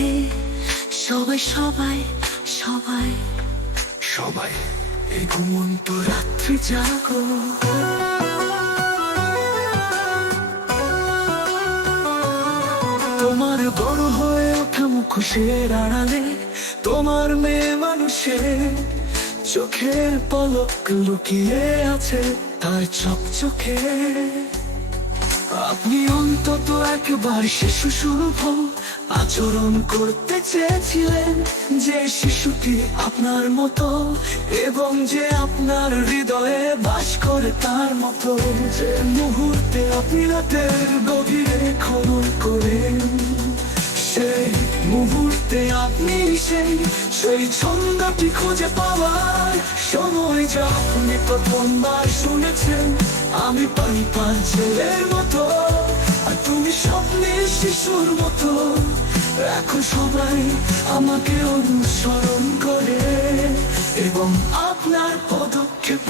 আছে। সবাই সবাই সবাই। সবাই, এই ঘুমন্ত রাত্রি জাগো। তোমার বড় হয়ে ওঠা মুখোশের আড়ালে, তোমার মেয়ে মানুষের চোখের পলক লুকিয়ে আছে তার চকচকে। আপনি অন্তত একবার শিশু সুলভ আচরণ করতে চেয়েছিলেন যে শিশুটি আপনার মতো এবং যে আপনার হৃদয়ে বাস করে তার মতো। যে মুহূর্তে আপনি রাতের গভীরে খনন করেন, সেই মুহূর্তে আপনি সেই সেই ছন্দটি খুঁজে পাওয়ার সময় যা আপনি প্রথমবার শুনেছেন, আমি পানি পান ছেলের মতো। আর তুমি স্বপ্নের শিশুর মতো। এখন সবাই আমাকে অনুসরণ করে এবং আপনার পদক্ষেপ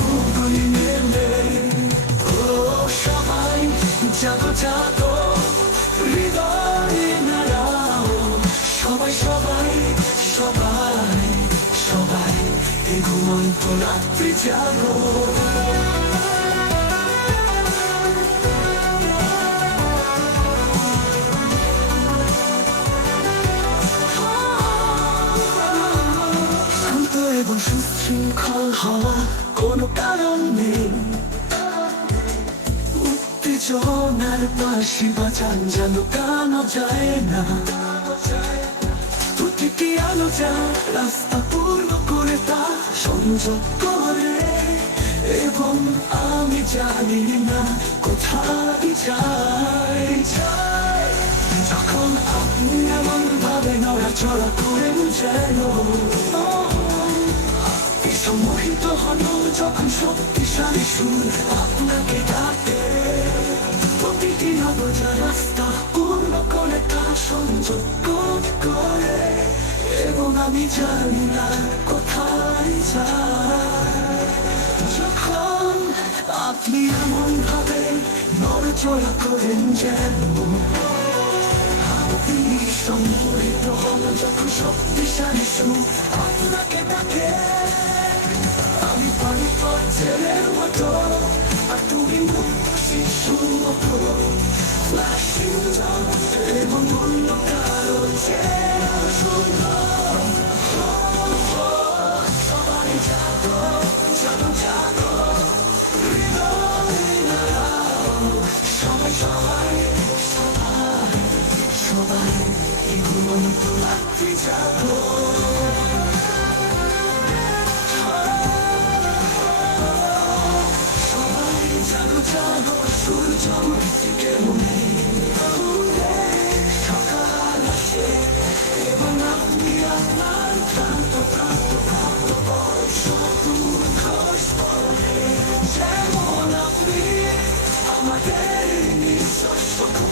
ঘুমন্ত রাত্রি জাগো এবং সুশৃঙ্খল হওয়া কোনো কারণ নেই উত্তেজনার বাসি বাজান যেন গানো যায় না প্রতিটি আলো যা রাস্তা পূর্ণ করে তা সংযোগ করে। এবং আমি জানি না কোথায় যাই যাই। যখন আপনি এমন ভাবে নড়াচড়া যেন আপনি সম্মোহিত হন যখন শক্তিশালী সুর আপনাকে ডাকে। প্রতিটি নবজা রাস্তা পূর্ণ করে তা সংযোগ করে। এবং আমি জানি না কোথায় যখন আপনি এমন ভাবে নড়াচড়া করেন যেন আপনি সম্মোহিত যখন শক্তিশালী সুর আপনাকে ডাকে Amor, não vi, amadei, me só socorro.